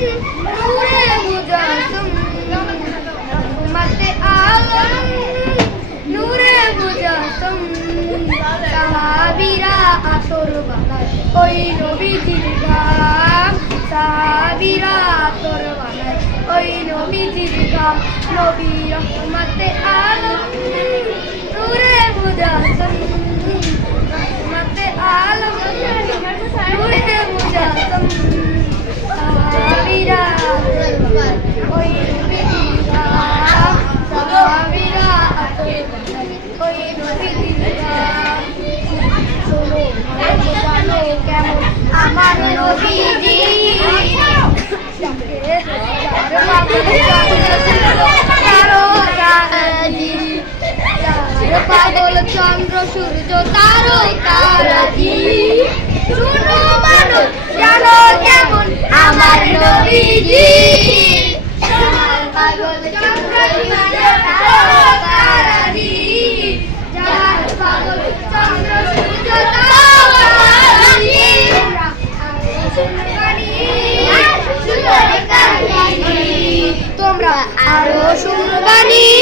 নূরে মুজাসসাম রহমতে আলম নূরে মুজাসসাম সাহাবীরা আসর বানায় ওই নবীজির গান সাহাবীরা আসর বানায় ওই নবীজির গান নবী রহমতে আলম নূরে মুজাসসাম রহমতে আলম নূরে মুজাসসাম সাহাবীরা আসর বানায় ওই নবীজির গান সাহাবীরা আসর বানায় ওই নবীজির গান শোনো জানো কেমন আমার নবীজি পাগল চন্দ্র সূর্য তারো তারাজি শুনো মানো জানো কেমন আমার নবীজি পাগল চন্দ্র সূর্য তারো তারাজি পাগল চন্দ্র সূর্য তারো তারাজি তোমরা আরো শুনবানি